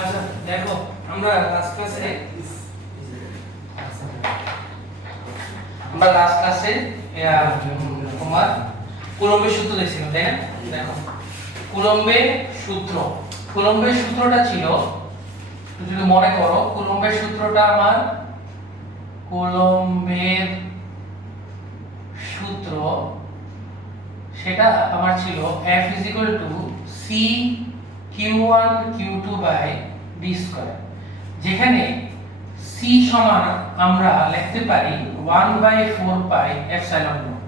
আচ্ছা দেখো, আমরা লাস্ট ক্লাসে তোমার কুলম্বের সূত্র দেখছিলাম, তাই না? দেখো কুলম্বের সূত্র, কুলম্বের সূত্রটা ছিল, যদি মনে করো কুলম্বের সূত্রটা আমার, কুলম্বের সূত্র সেটা আমার ছিল F c q1 q2 d², যেখানে c সমান আমরা লিখতে পারি 1/4 pi epsilon not,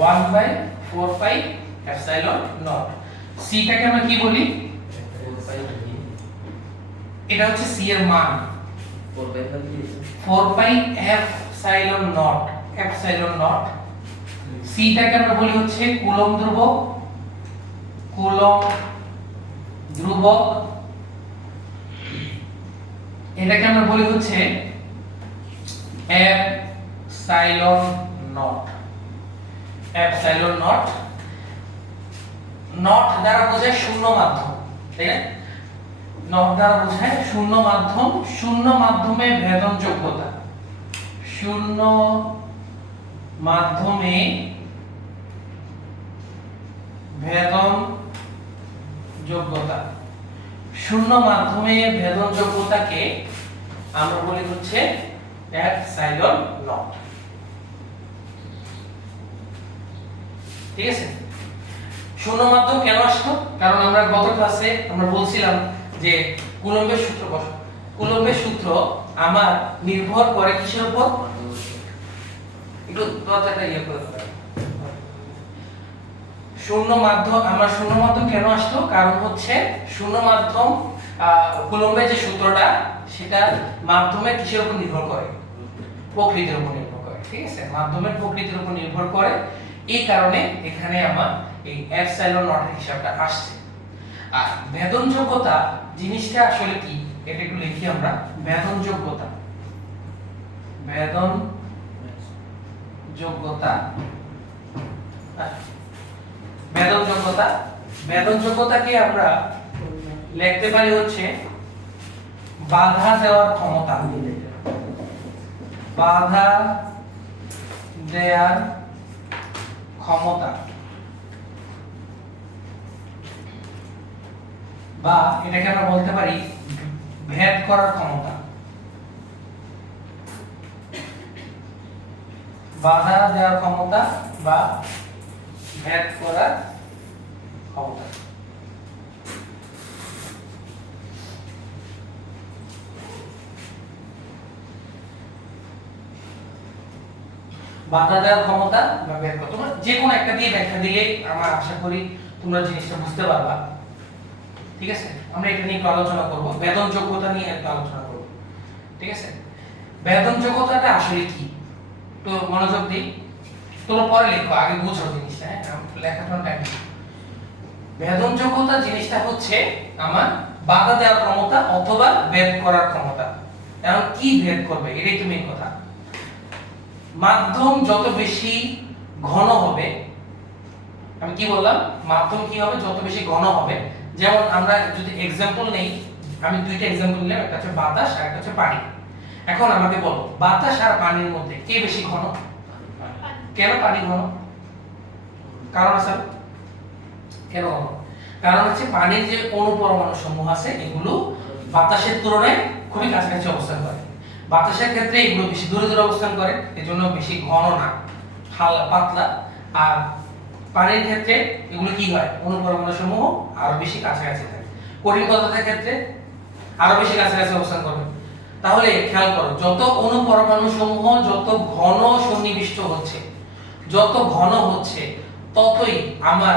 1/4 pi epsilon not. c টাকে আমরা কি বলি? এটা হচ্ছে c এর মান 4 পাই epsilon not, epsilon not. c টাকে আমরা বলি হচ্ছে কুলম্ব ধ্রুবক, কুলম্ব ধ্রুবক। এটাকে আমরা বলি হচ্ছে epsilon not, epsilon not. Not দ্বারা বোঝায় শূন্য মাধ্যম, তাই না? নট দ্বারা বোঝায় শূন্য মাধ্যম, শূন্য মাধ্যমে ভেদন যোগ্যতা, শূন্য মাধ্যমে ভেদন যোগ্যতা, শূন্য মাধ্যমে ভেদন যোগ্যতাকে আমরা বলি হচ্ছে এপসাইলন নট। ঠিক আছে? শূন্য মাধ্যম কেন আসলো? কারণ আমরা গত ক্লাসে আমরা বলছিলাম যে কুলম্বের সূত্র বসো, কুলম্বের সূত্র আমার নির্ভর করে কিসের উপর? একটু দরজাটা ইয়ে করে দাও। শূন্য মাধ্যম, আমার শূন্য মাধ্যম কেন আসলো? কারণ হচ্ছে শূন্য মাধ্যম কুলম্বের যে সূত্রটা সেটা মাধ্যমের কিসের উপর নির্ভর করে? প্রকৃতির উপর নির্ভর করে। ঠিক আছে? মাধ্যমের প্রকৃতির উপর নির্ভর করে, এই কারণে এখানে আমার এই এপসাইলন নট হিসাবটা আসছে। আর ভেদন যোগ্যতা জিনিসটা আসলে কি এটা একটু লিখি আমরা। ভেদন যোগ্যতা, ভেদন যোগ্যতা, ভেদন যোগ্যতা, ভেদন যোগ্যতাকে আমরা লিখতে পারি হচ্ছে বাধা দেওয়ার ক্ষমতা, বাধা দেওয়ার ক্ষমতা, বা এটাকে আমরা বলতে পারি ভেদ করার ক্ষমতা, বাধা দেওয়ার ক্ষমতা বা ভেদ করার ক্ষমতা। বাধা দেওয়ার ক্ষমতা বা ভেদ করা, তোমরা যে কোনো একটা দিয়ে ব্যাখ্যা দিলে আমরা আশা করি তোমরা জিনিসটা বুঝতে পারবা। ঠিক আছে? আমরা এটা নিয়ে একটু আলোচনা করব, ভেদন যোগ্যতা নিয়ে একটু আলোচনা করব। ঠিক আছে? ভেদন যোগ্যতাটা আসলে কি তো মনোযোগ দিই, তোমরা পরে লিখো, আগে বুঝো জিনিসটা। হ্যাঁ, লেখাটা টাইম। ভেদন যোগ্যতা জিনিসটা হচ্ছে আমার বাধা দেওয়ার ক্ষমতা অথবা ভেদ করার ক্ষমতা। এখন কি ভেদ করবে এটাই তো মেইন কথা। মাধ্যম যত বেশি ঘন হবে, আমি কি বললাম? মাধ্যম কি হবে? যত বেশি ঘন হবে। যেমন আমরা যদি एग्जांपल নেই, আমি দুইটা एग्जांपल নিলাম, একটা হচ্ছে বাতাস আর একটা হচ্ছে পানি। এখন আমাকে বলো বাতাস আর পানির মধ্যে কে বেশি ঘন? কেন পানি ঘন? কারণ আছে কেন ঘন? কারণ হচ্ছে পানির যে অণু পরমাণু সমূহ আছে এগুলো বাতাসের তুলনায় খুবই কাছাকাছি অবস্থান করে। বাতাসের ক্ষেত্রে এগুলো বেশি দূরে দূরে অবস্থান করে, এজন্য বেশি ঘন না, হালকা পাতলা। আর পানির ক্ষেত্রে এগুলো কি হয়? অণু পরমাণু সমূহ আরো বেশি কাছাকাছি থাকে। কঠিন পদার্থের ক্ষেত্রে আরো বেশি কাছাকাছি অবস্থান করবে। তাহলে খেয়াল করো, যত অণু পরমাণু সমূহ যত ঘন সন্নিবিষ্ট হচ্ছে, যত ঘন হচ্ছে, ততই আমার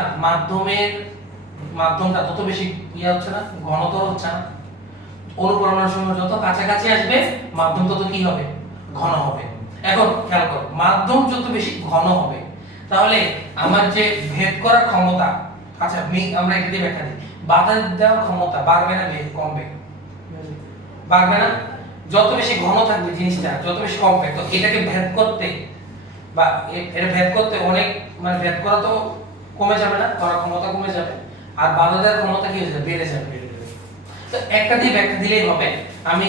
মাধ্যমটা তত বেশি ইয়া হচ্ছে না, ঘনতর হচ্ছে না। অণু পরমাণু সমূহ যত কাছাকাছি আসবে মাধ্যম তত কি হবে? ঘন হবে। এখন খেয়াল করো, মাধ্যম যত বেশি ঘন হবে তাহলে আমার যে ভেদ করার ক্ষমতা, আচ্ছা আমরা এটা দিয়ে ব্যাখ্যা দিই, বাধা দেওয়ার ক্ষমতা বাড়বে না কমবে? বাড়বে না। যত বেশি ঘন থাকবে জিনিসটা, যত বেশি কমবে, তো এটাকে ভেদ করতে বা এটা ভেদ করতে অনেক মানে ভেদ করা তো কমে যাবে না, করার ক্ষমতা কমে যাবে, আর বাধা দেওয়ার ক্ষমতা কি হয়ে যাবে? বেড়ে যাবে। তো একটা দিয়ে ব্যাখ্যা দিলেই হবে। আমি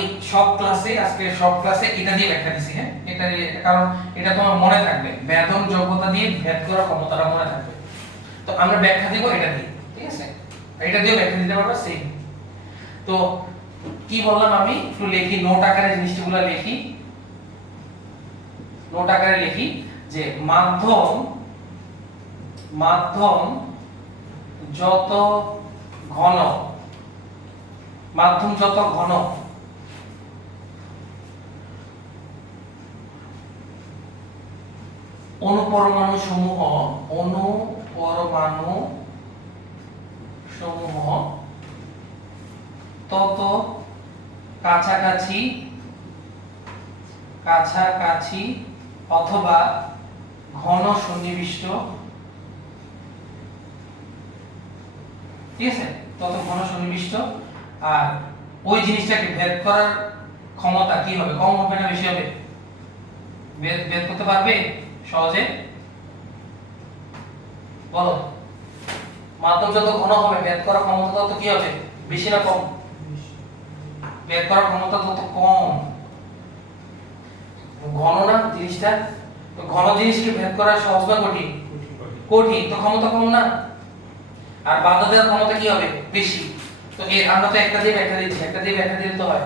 আজকে সব ক্লাসে এটা দিয়ে ব্যাখ্যা দিছি, হ্যাঁ, কারণ এটা তোমার মনে থাকবে, বেদন যোগ্যতা দিয়ে ভেদ করার ক্ষমতাটা মনে থাকবে। তো আমরা ব্যাখ্যা দিব এটা দিয়ে, ঠিক আছে, এটা দিয়ে ব্যাখ্যা দিতে পারবো সেম। তো কি বললাম, আমি একটু লিখি, নোট আকারে জিনিসগুলো লিখি, নোট আকারে লিখি যে মাধ্যম যত ঘন, অনুপরমাণু সমূহ তত কাছাকাছি অথবা ঘন সন্নিবিষ্ট, ঠিক আছে, তত ঘন সন্নিবিষ্ট, আর ওই জিনিসটাকে ভেদ করার ক্ষমতা কি হবে, কম হবে না বেশি হবে? ভেদ করতে পারবে সহজে? বলো, মাধ্যম যত ঘন হবে ভেদ করার ক্ষমতা তত কি হবে, বেশি না কম? ভেদ করার ক্ষমতা তত কম। ঘন না জিনিসটা, তো ঘন জিনিসকে ভেদ করা সহজ না কঠিন? কঠিন, তো ক্ষমতা কম না, আর বাধা দেওয়ার ক্ষমতা কি হবে, বেশি। তো আমরা তো একটা দিয়ে ব্যাখ্যা দিচ্ছি, একটা দিয়ে ব্যাখ্যা দিলে তো হয়।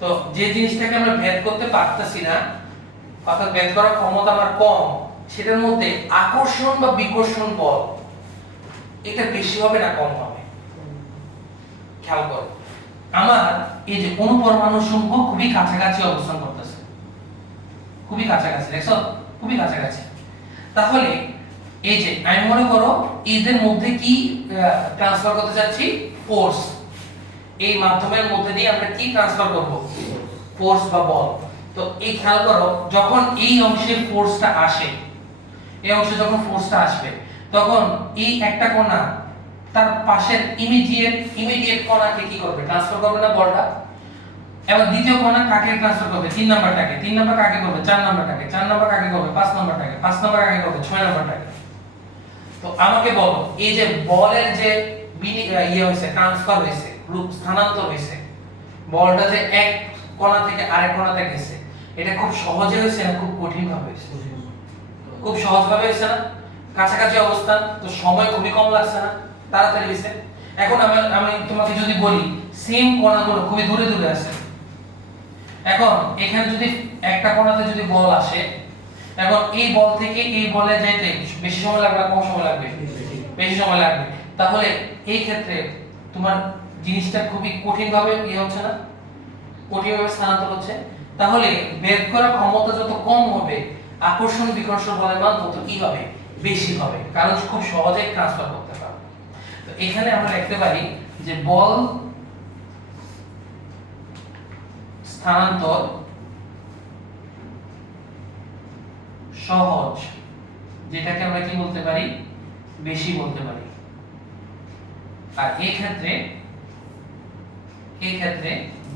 তো যে জিনিসটাকে আমরা ভেদ করতে পারতেছি না, অর্থাৎ ভেদ করার ক্ষমতা আমার কম, সেটার মধ্যে আকর্ষণ বা বিকর্ষণ বল এটা বেশি হবে না কম হবে? খেয়াল করো, আমার এই যে অনুপরমাণু সমূহ খুবই কাছাকাছি অবস্থান করতেছে, খুবই কাছাকাছি, দেখছো, খুবই কাছাকাছি। তাহলে এই যে আমি মনে করো এদের মধ্যে কি ট্রান্সফার করতে যাচ্ছি, ফোর্স। এই মাধ্যমের মধ্যে দিয়ে আমরা কি ট্রান্সফার করব, ফোর্স বা বল। তো এই খেয়াল করো, যখন এই অংশে ফোর্সটা আসে, এই অংশে যখন ফোর্সটা আসবে, তখন এই একটা কণা তার পাশের ইমিডিয়েট কণাকে কি করবে, ট্রান্সফার করবে না বলটা। এবার দ্বিতীয় কণা কাকে ট্রান্সফার করবে, 3 নাম্বারটাকে, 3 নাম্বার কাকে করবে, 4 নাম্বারটাকে, 4 নাম্বার কাকে করবে, 5 নাম্বারটাকে, 5 নাম্বার কাকে করবে, 6 নাম্বারটাকে। তো আমাকে বলো, এই যে বলের যে হয়েছে, ট্রান্সফার হয়েছে, রূপ স্থানান্তর হয়েছে, বলটা যে এক কণা থেকে আরেক কণাতে গেছে, এটা খুব সহজে হয়েছে না খুব কঠিন ভাবে হয়েছে? খুব সহজ ভাবে হয়েছে না, কাছাকাছি অবস্থান, তো সময় খুবই কম লাগছে না, তাড়াতাড়ি হয়েছে। এখন আমি তোমাকে যদি বলি সেম কণাগুলো খুবই দূরে দূরে আছে, এখন এখানে যদি একটা কণাতে যদি বল আসে, এখন এই বল থেকে এই বলে যাইতে বেশি সময় লাগবে না কম সময় লাগবে? বেশি সময় লাগবে। তাহলে এই ক্ষেত্রে তোমার জিনিসটা খুবই কঠিন ভাবে হচ্ছে না, কঠিন ভাবে স্থানান্তর হচ্ছে। তাহলে বের করার ক্ষমতা যত কম হবে, আকর্ষণ বিকর্ষণ বলের মান তত কি হবে, বেশি হবে, কারণ খুব সহজে ট্রান্সফার করতে পারবে। তো এখানে আমরা লিখতে পারি যে বল স্থানান্তর সহজ, যেটাকে আমরা কি বলতে পারি, বেশি বলতে পারি। আর এই ক্ষেত্রে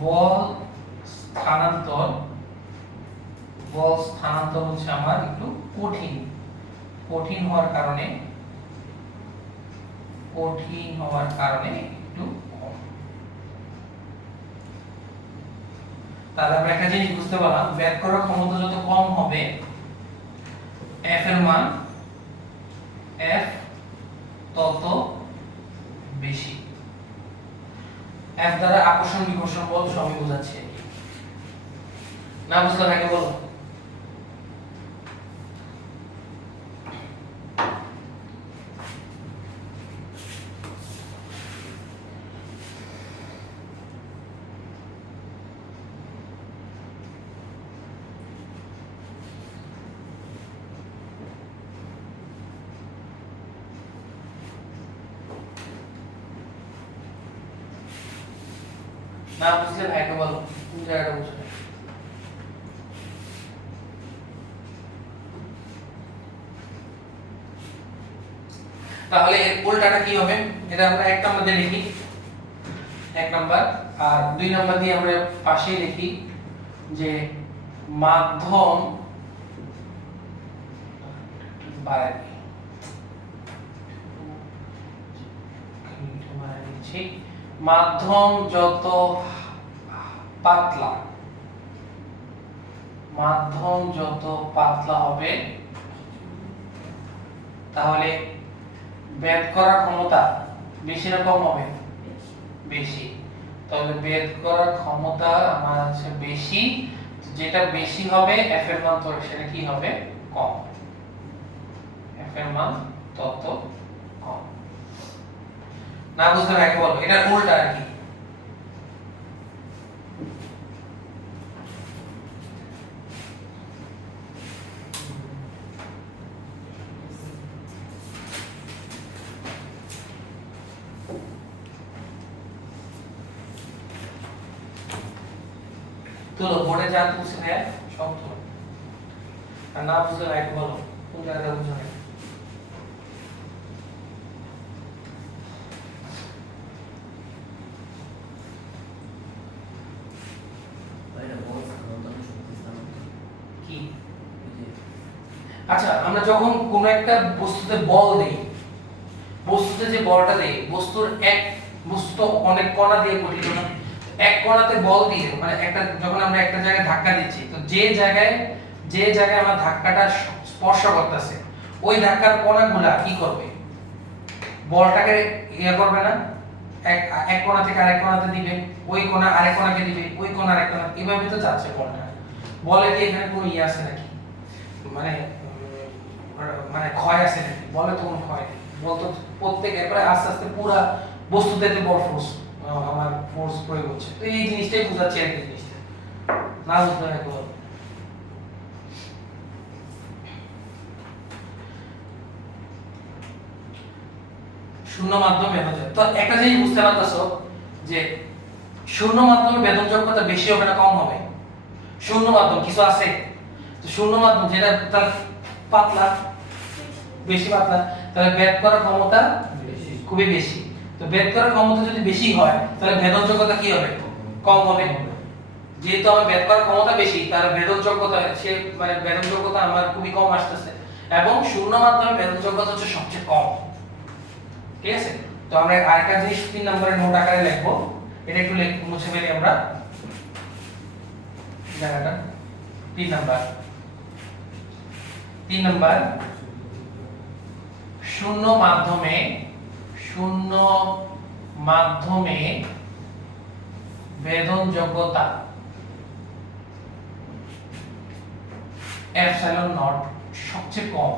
বল স্থানান্তর হচ্ছে আমার একটু কঠিন হওয়ার কারণে একটু কম। তাহলে আমরা একটা জিনিস বুঝতে পারলাম, ব্যাক করার ক্ষমতা যত কম হবে, এফ এর মান তত বেশি। এফ দ্বারা আকর্ষণ বিকর্ষণ বল সবই বোঝাচ্ছে। না বুঝলে থাকে বলো। না বুঝলে ভাইকে বলো কোন জায়গাটা বুঝবে। তাহলে এর উল্টাটা কি হবে, এটা আমরা 1 নাম্বার দিয়ে লিখি, 1 নাম্বার, আর 2 নাম্বার দিয়ে আমরা পাশেই লিখি যে মাধ্যম মাধ্যম যত পাতলা, মাধ্যম যত পাতলা হবে তাহলে বেদ করার ক্ষমতা বেশি না কম হবে? বেশি। তাহলে বেদ করার ক্ষমতা আমার আছে বেশি, যেটা বেশি হবে f এর মান তো সেটা কি হবে? কম। f এর মান তত কম। না বুঝতে পারলে বলো, এটা উল্টা আর কি। তুলো বোর্ডে যা তুলছে ভাইয়া সব তুলো। আর না বুঝলে লাইক বলো কোন জায়গাটা বুঝো না। কি আচ্ছা, আমরা যখন কোন একটা বস্তুতে বল দেই, বস্তুতে যে বলটা দেই, বস্তুর বস্তু তো অনেক কণা দিয়ে গঠিত না। এক কণাতে বল দিয়ে মানে একটা, যখন আমরা একটা জায়গায় ধাক্কা দিচ্ছি, তো যে জায়গায় আমার ধাক্কাটা স্পর্শ করতেছে ওই ধাক্কার কণাগুলা কি করবে? বলটাকে ইয়ে করবে না, এক কোণা থেকে আরেক কোণাতে দিবে, ওই কোণা আরেক কোণাকে দিবে, ওই কোণা আরেক কোণা, এভাবে তো যাচ্ছে বলটা। বলে কি এখানে কোনো ইয়ে আছে নাকি? মানে মানে ক্ষয় আছে নাকি? বলে তো কোনো ক্ষয় নেই। বলতো প্রত্যেক একবারে আস্তে আস্তে পুরো বস্তুতে বল ফোর্স, আমার ফোর্স প্রয়োগ হচ্ছে। তো এই জিনিসটাই বোঝাচ্ছে আর কি জিনিসটা। না বুঝতে হয় বল। শূন্য মাধ্যমে বেদন, তো একটা জিনিস বুঝতে পারতেছো যে শূন্য মাধ্যমে বেদন যোগ্যতা বেশি হবে না কম হবে? শূন্য মাধ্যম কিছু আছে, তো শূন্য মাধ্যম যেটা তার পাতলা, বেশি পাতলা, তাহলে বেদ করার ক্ষমতা খুবই বেশি। তো বেদ করার ক্ষমতা যদি বেশি হয় তাহলে ভেদন যোগ্যতা কি হবে? কম হবে। যেহেতু আমার বেদ করার ক্ষমতা বেশি, তার ভেদন যোগ্যতা সে মানে ভেদন যোগ্যতা আমার খুবই কম আসতেছে, এবং শূন্য মাধ্যমে ভেদন যোগ্যতা হচ্ছে সবচেয়ে কম। ঠিক আছে, তো আমরা আরেকটা জিনিস 3 নম্বরের নোট আকারে লিখবো, এটা একটু মুছে ফেলি আমরা জায়গাটা। 3 নাম্বার শূন্য মাধ্যমে ভেদন যোগ্যতা এপসাইলন নট সবচেয়ে কম,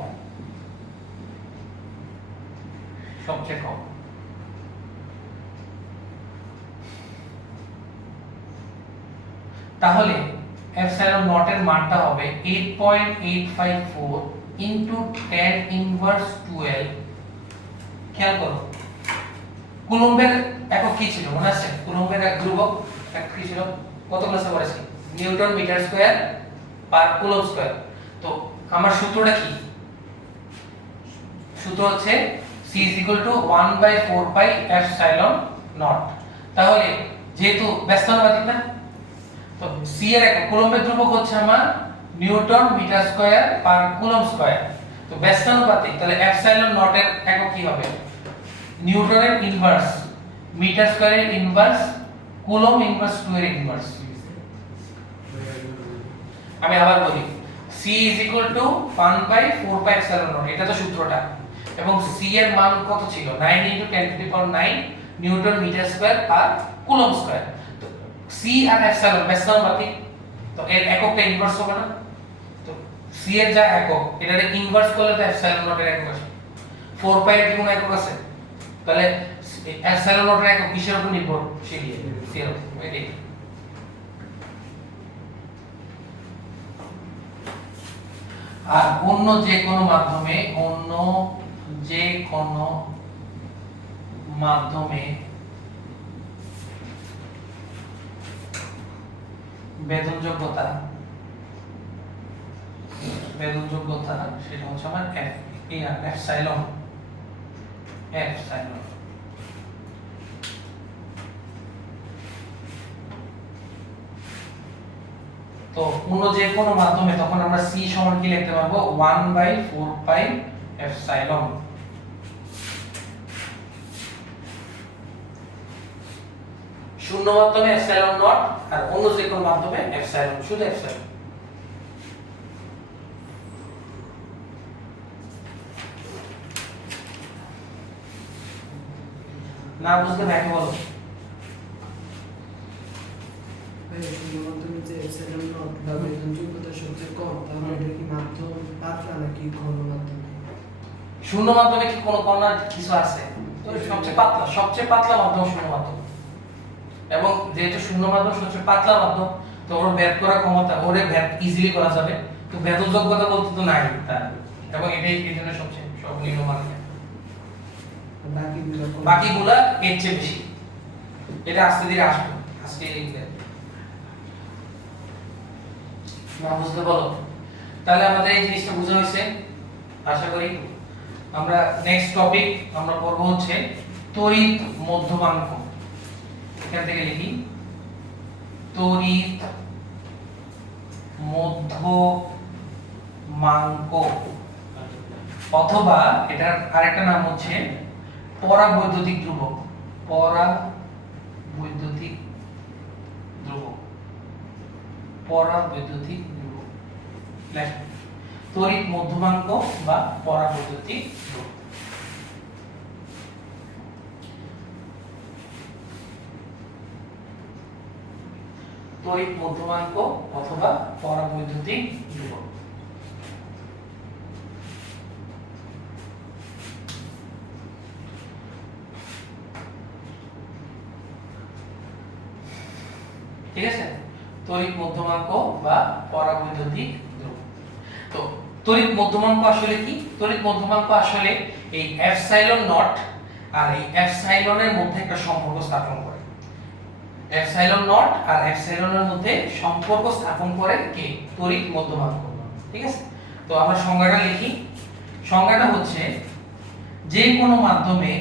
তাহলে এপসাইলন নট এর মানটা হবে 8.854 ইনটু 10 ইনভার্স 12। খেয়াল করো কুলম্বের একক কি ছিল মনে আছে? কুলম্বের এক ধ্রুবক এক কি ছিল? কত ক্লাসে পড়েছি? Newton metre square per coulomb square. তো আমার সূত্রটা কি? সূত্র হচ্ছে c 1/4 পাই এপসাইলন নট। তাহলে যেহেতু ব্যস্তানুপাতিক না, তো c এর একক কুলম্বের ধ্রুবক হচ্ছে আমার newton metre square per coulomb square. তো ব্যস্তানুপাতিক, তাহলে এপসাইলন নট এর একক কি হবে? নিউটনের ইনভার্স, মিটার স্কয়ারের ইনভার্স, কুলম্ব ইনভার্স 2 এর ইনভার্স। আমি আবার বলি c 1/4 পাই এপসাইলন নট, এটা তো সূত্রটা। এবং c এর মান কত ছিল? 9 × 10⁹ newton metre square per coulomb square. তো c আর এপসাইলন ব্যস্তানুপাতিক, তো এর এককটা ইনভার্স হবে না? তো c এর যা একক এটাকে ইনভার্স করলে তো এপসাইলন নট এর একক আসবে। 4 পাই এর কি কোনো একক আছে? তাহলে এপসাইলন নট এর একক কিসের উপর নির্ভরশীল? c এর উপর। এটাই। আর অন্য যে কোনো মাধ্যমে বেদন যোগ্যতা সেটা হচ্ছে আমার এপসাইলন। তো অন্য যে কোনো মাধ্যমে তখন আমরা c সমান কি লিখতে পারবো? 1/4 পাই এপসাইলন। শূন্য মাধ্যমে এপসাইলন নট আর অন্য যে কোনো মাধ্যমে এপসাইলন, শুধু এপসাইলন। না বুঝলে ব্যাখ্যা বলো। শূন্য মাধ্যমে যে এপসাইলন নট বা বেতন যোগ্যতা সবচেয়ে কম, তাহলে এটা কি মাধ্যম পাতলা নাকি ঘন মাধ্যমে? শূন্য মাধ্যমে কি কোনো কর্নার কিছু আছে? তো সবচেয়ে পাতলা মাধ্যম শূন্য মাধ্যম। এবং যেহেতু শূন্য মাধ্যম সবচেয়ে পাতলা মাধ্যম, তো ওর ব্যাট করার ক্ষমতা, ওরে ব্যাট ইজিলি করা যাবে। তো বেতন যোগ্যতা বলতে তো নাই তার, এবং এটাই এই জন্য সবচেয়ে সর্বনিম্ন মান। বাকিগুলা এর চেয়ে বেশি। এটা আস্তে ধীরে আসবে, আজকে না বুঝতে বলো। তাহলে আমাদের এই জিনিসটা বোঝা হয়েছে আশা করি। আমরা নেক্সট টপিক আমরা পড়ব হচ্ছে তড়িৎ মধ্যমাঙ্ক। এখান থেকে লিখি তড়িৎ মধ্যমাঙ্ক, অথবা এটার আরেকটা নাম হচ্ছে পরাবৈদ্যুতিক ধ্রুবক। পরাবৈদ্যুতিক ধ্রুবক, পরাবৈদ্যুতিক ধ্রুবক, তড়িৎ মধ্যমাঙ্ক বা পরাবৈদ্যুতিক ধ্রুবক। তড়িৎ মধ্যমাঙ্ক অথবা পরাবৈদ্যুতিক ধ্রুবক। ঠিক আছে, তড়িৎ মধ্যমাঙ্ক বা পরাবৈদ্যুতিক ধ্রুবক। তো তড়িৎ মধ্যমাঙ্ক আসলে কি? তড়িৎ মধ্যমাঙ্ক আসলে এই এপসাইলন নট আর এই এপসাইলনের মধ্যে একটা সম্পর্ক স্থাপন করে। এপসাইলন নট আর এপসাইলনের মধ্যে সম্পর্ক স্থাপন করে কে? তড়িৎ মধ্যমাঙ্ক। ঠিক আছে, তো আমরা সংজ্ঞাটা লিখি। সংজ্ঞাটা হচ্ছে যে কোনো মাধ্যমে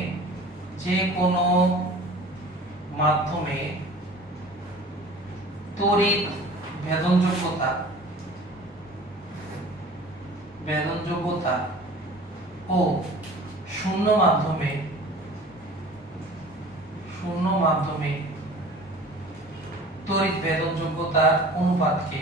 তড়িৎ ভেদনযোগ্যতা ও শূন্য মাধ্যমে তড়িৎ ভেদনযোগ্যতার অনুপাতকে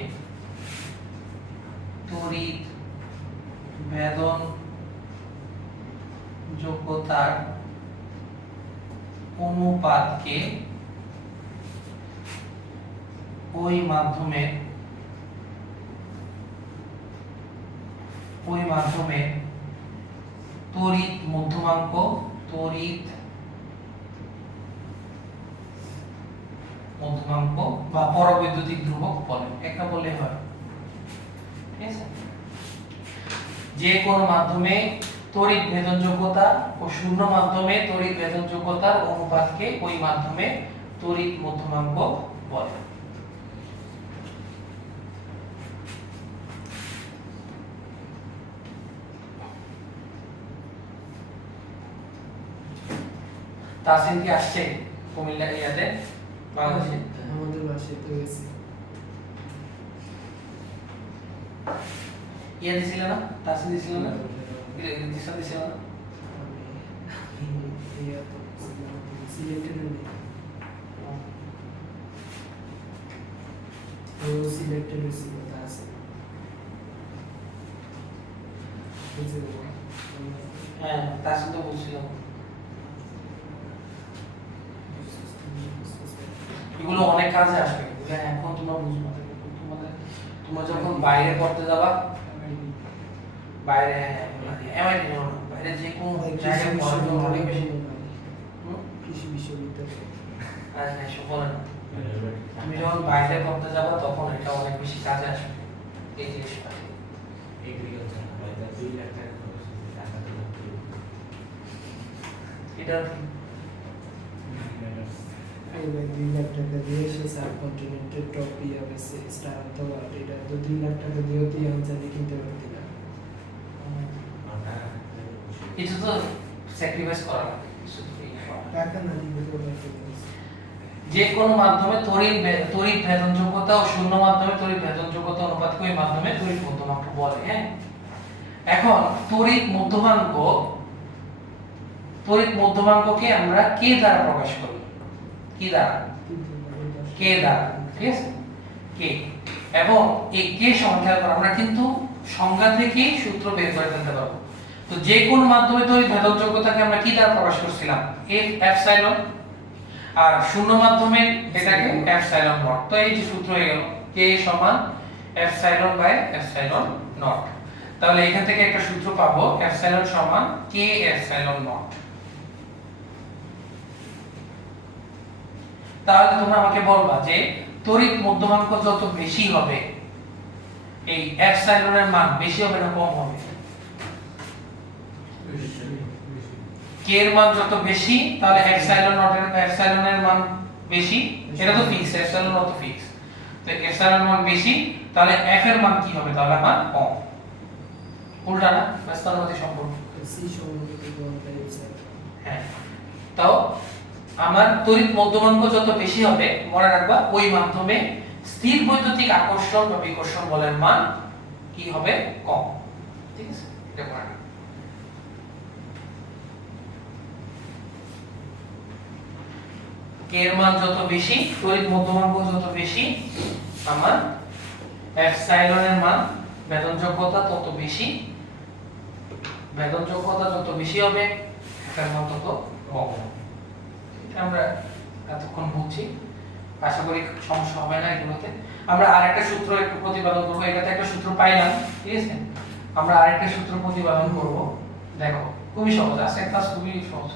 ওই মাধ্যমে তড়িৎ মধ্যমাঙ্ক বা পরাবৈদ্যুতিক ধ্রুবক বলে। একটা বললে হয়। ঠিক আছে, যে কোনো মাধ্যমে তড়িৎ ভেদনযোগ্যতা ও শূন্য মাধ্যমে তড়িৎ ভেদনযোগ্যতার অনুপাতকে ওই মাধ্যমে তড়িৎ মধ্যমাঙ্ক বলে। তাসিন কি আসছে কুমিল্লা ইয়াতে বাংলাদেশে? আমাদের বাসায় তো গেছে। ইয়া দিছিল না? তাসিন দিছিল না? দিছিল না? সিলেক্টেড নেই। ও সিলেক্টেড হয়েছে, কথা আছে। হ্যাঁ, তাসিন তো বলছিল। এগুলো অনেক কাজে আসবে। এগুলো এখন তোমরা বুঝবে না। তোমরা যখন বাইরে পড়তে যাবা, বাইরে এমআইটি না, বাইরে যে কোনো জায়গায় পড়ার জন্য অনেক বেশি কৃষি বিশ্ববিদ্যালয়। আচ্ছা, এসব বলে না। তুমি যখন বাইরে পড়তে যাবা তখন এটা অনেক বেশি কাজে আসবে এই জিনিসটা। এটা 2 লাখ টাকা দিয়ে সে সাবকন্টিনেন্টের টপ ইয়া বেসে স্টার অথবা এটা তো 2 লাখ টাকা দিয়েও তুই আনসারি কিনতে পারতি না। কিছু তো স্যাক্রিফাইস করা লাগে। টাকা না দিলে তো যে কোনো মাধ্যমে তড়িৎ ভেদনযোগ্যতা ও শূন্য মাধ্যমে তড়িৎ ভেদনযোগ্যতা অনুপাতকে ওই মাধ্যমে তড়িৎ মধ্যমাঙ্ক বলে। হ্যাঁ, এখন তড়িৎ মধ্যমাঙ্ককে আমরা কে দ্বারা প্রকাশ করি? কি দ্বারা কে দ্বারা, ঠিক আছে কে। এবং এই কে সংখ্যা করা আমরা কিন্তু সংজ্ঞা থেকেই সূত্র বের করে ফেলতে পারবো। তো যে কোন মাধ্যমে তড়িৎ ভেদক যোগ্যতাকে আমরা কি দ্বারা প্রকাশ করছিলাম, এফ এপসাইলন, আর শূন্য মাধ্যমে এটাকে এপসাইলন নট। তো এই যে সূত্র হয়ে গেল কে সমান এপসাইলন বাই এপসাইলন নট। তাহলে এখান থেকে একটা সূত্র পাবো এপসাইলন সমান কে এপসাইলন নট। তাহলে তোমরা আমাকে বলবা যে তড়িৎ মধ্যমাঙ্ক যত বেশি হবে এই এপসাইলনের মান বেশি হবে না কম হবে? কে এর মান যত বেশি তাহলে এপসাইলনের মান বেশি, এটা তো ফিক্স, এপসাইলন তো ফিক্স। তো এপসাইলন মান বেশি তাহলে এফ এর মান কি হবে, তাহলে মান কম। উল্টা না ব্যস্তানুপাতিক সম্পর্ক। সি সমানুপাতিক বলতে হ্যাঁ, তাও আমার তড়িৎ মধ্যমাঙ্ক যত বেশি হবে মনে রাখবা ওই মাধ্যমে স্থির বৈদ্যুতিক আকর্ষণ বা বিকর্ষণ বলের মান কি হবে, কম। ঠিক আছে, এটা মনে রাখবা। কে এর মান যত বেশি, তড়িৎ মধ্যমাঙ্ক যত বেশি, আমার এপসাইলনের মান ভেদনযোগ্যতা তত বেশি, ভেদনযোগ্যতা যত বেশি হবে এটার মান তত কম হবে। আমরা এতক্ষণ বুঝছি, আশা করি সমস্যা হবে না এগুলোতে। আমরা আরেকটা সূত্র একটু প্রতিপাদন করব, এটাতে একটা সূত্র পাইলাম, ঠিক আছে। আমরা আরেকটা সূত্র প্রতিপাদন করব, দেখো খুবই সহজ, আজকের ক্লাস খুবই সহজ,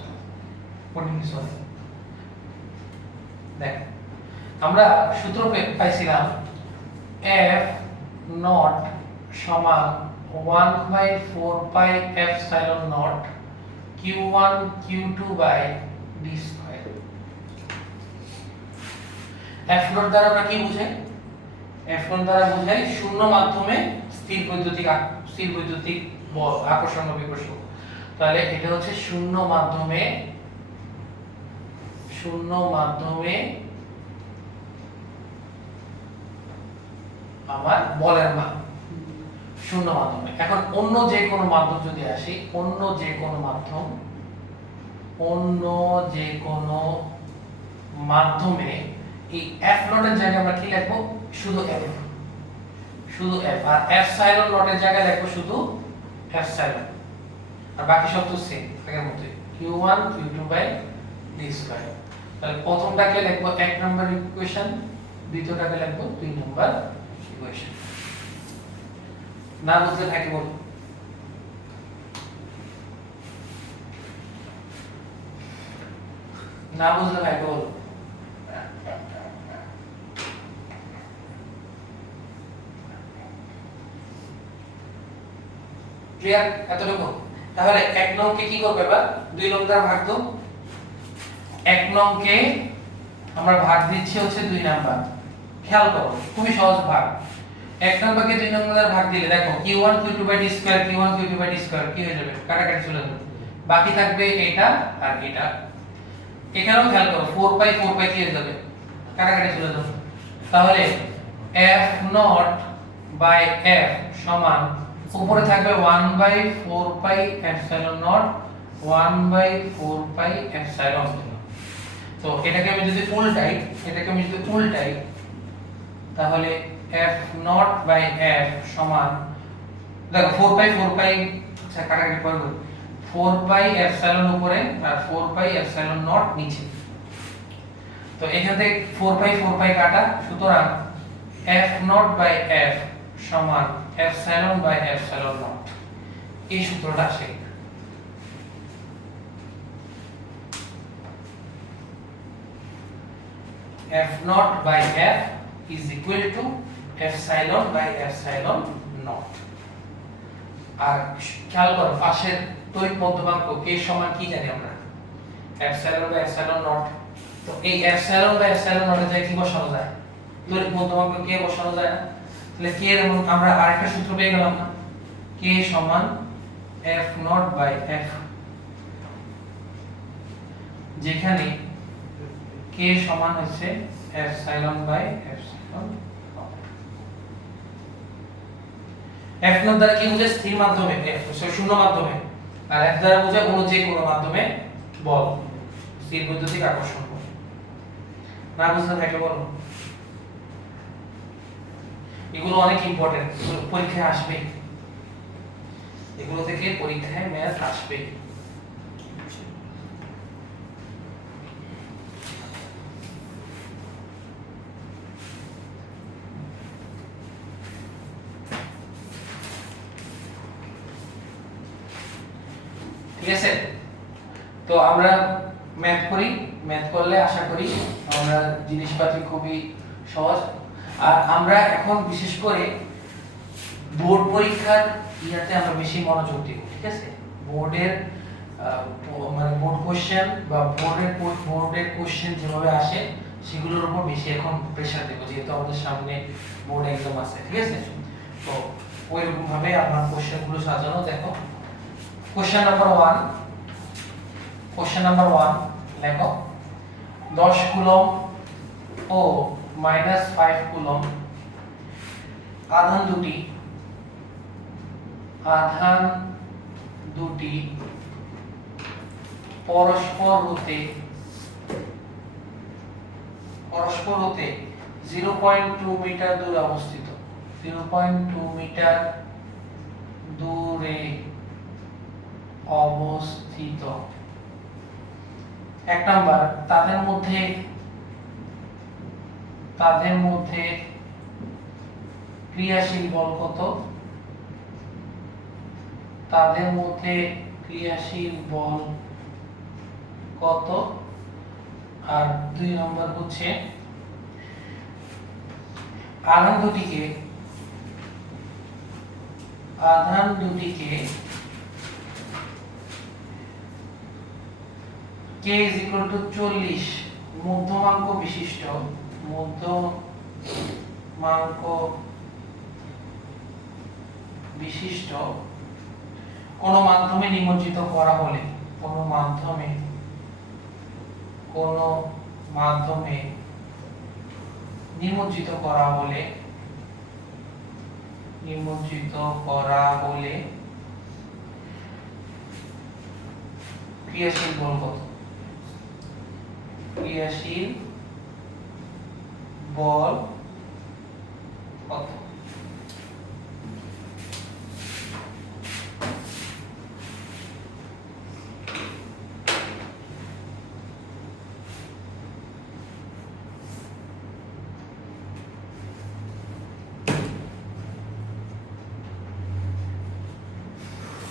কঠিন কিছু না। দেখো আমরা সূত্র পাইছিলাম f নট সমান 1/4 pi epsilon naught q1 q2 by d square. f naught দ্বারা আমরা কি বুঝাই, f নট দ্বারা বুঝাই শূন্য মাধ্যমে স্থির বৈদ্যুতিক বল আকর্ষণ বা বিকর্ষণ। তাহলে এটা হচ্ছে শূন্য মাধ্যমে আমার বলের মান, শূন্য মাধ্যমে। এখন অন্য যে কোনো মাধ্যম যদি আসি, অন্য যে কোনো মাধ্যমে এই f নটের জায়গায় আমরা কি লিখবো, শুধু f, আর এপসাইলন নটের জায়গায় লিখবো শুধু এপসাইলন, আর বাকি সব তো সেম আগের মতই, q1 q2 by d square. তাহলে প্রথমটাকে লিখবো 1 নম্বর ইকুয়েশন, দ্বিতীয়টাকে লিখবো 2 নম্বর ইকুয়েশন। না বুঝলে থাকে বল, না বুঝলে ভাই বল। ক্লিয়ার এতটুকু? তাহলে 1 নংকে কি করবে এবার, 2 নং দ্বারা ভাগ দাও। 1 নংকে আমরা ভাগ দিচ্ছি হচ্ছে 2 নাম্বার, খেয়াল করো খুবই সহজ ভাগ। 1 নাম্বারকে 2 নাম্বার দ্বারা ভাগ দিলে দেখো q1 q2 by d square, q1 q2 by d square কি হয়ে যাবে, কাটাকাটি চলে যাবে, বাকি থাকবে এটা আর এটা। এখানেও খেয়াল করো 4 পাই কি হয়ে যাবে, কাটাকাটি চলে যাবে। তাহলে f নট বাই f সমান উপরে থাকবে 1/4 pi epsilon not 1/4 pi epsilon. তো এটাকে আমি যদি উল্টাই তাহলে f নট বাই f সমান দেখো 4 পাই আচ্ছা কাটাকাটি পরে করি, 4 পাই এপসাইলন উপরে আর 4 পাই এপসাইলন নট নিচে। তো এখান থেকে 4 পাই কাটা, সুতরাং f নট বাই f সমান এপসাইলন বাই এপসাইলন নট। এই সূত্রটা আসে। f naught by f is equal to epsilon by epsilon naught. আর খেয়াল করো পাশের তড়িৎ মধ্যমাঙ্ক k সমান কি জানি আমরা, epsilon by epsilon নট। তো এই epsilon by epsilon নটে যায় কি বসানো যায়, তড়িৎ মধ্যমাঙ্ক k বসানো যায় না। তাহলে k এর আমরা আরেকটা সূত্র পেয়ে গেলাম না, k সমান f নট বাই f, যেখানে k সমান হচ্ছে epsilon by epsilon naught. f naught দ্বারা কি বোঝায়, স্থির মাধ্যমে, শূন্য মাধ্যমে, আর f দ্বারা বোঝায় অন্য যে কোনো মাধ্যমে বল, স্থির বৈদ্যুতিক আকর্ষণ বল। না বুঝতে থাকলে বলো। এগুলো অনেক ইম্পর্টেন্ট, পরীক্ষায় আসবে, এগুলো থেকে পরীক্ষায় ম্যাথ আসবে। ঠিক আছে, তো আমরা ম্যাথ করি, ম্যাথ করলে আশা করি আমরা জিনিসপাতি খুবই সহজ। আর আমরা এখন বিশেষ করে বোর্ড পরীক্ষার ইয়াতে আমরা বেশি মনোযোগ দিব। ঠিক আছে, বোর্ডের মানে বোর্ড কোশ্চেন বা বোর্ডের কোশ্চেন যেভাবে আসে সেগুলোর উপর বেশি এখন প্রেসার দেব, যেহেতু আমাদের সামনে বোর্ড এক্সাম আছে। ঠিক আছে, তো ওইরকম ভাবে আপনার কোশ্চেনগুলো সাজানো। দেখো কোশ্চেন নাম্বার 1, কোশ্চেন নাম্বার 1 লেখো 10 কুলম্ব ও -5 কুলম্ব আধান দুটি পরস্পর হতে 0.2 মিটার দূরে অবস্থিত। 0.2 মিটার দূরে অবস্থিত। 1 নাম্বার, তাদের মধ্যে ক্রিয়াশীল বল কত? তাদের মধ্যে ক্রিয়াশীল বল কত? আর 2 নম্বর হচ্ছে আধান দুটিকে k = 40 মধ্যমাঙ্ক বিশিষ্ট কোন মাধ্যমে নিমজ্জিত করা হলে, নিমজ্জিত করা হলে ক্রিয়াশীল বল কত? ক্রিয়াশীল বল কত?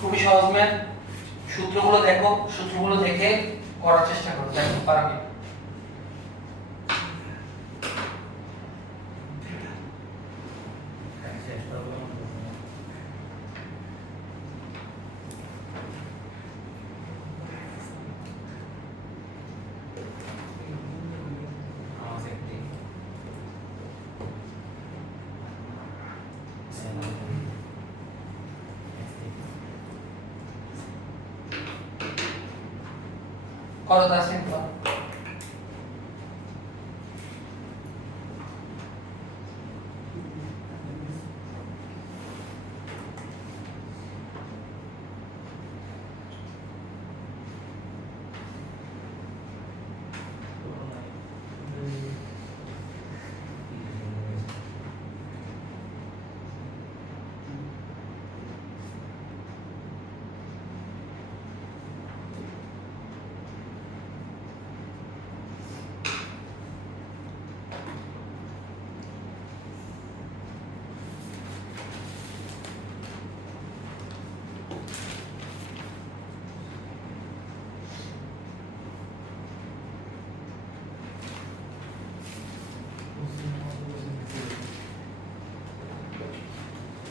খুবই সহজ ম্যাথ। সূত্রগুলো দেখো, সূত্রগুলো দেখে করার চেষ্টা করো, দেখো পারবে। করো তা সিম্পল।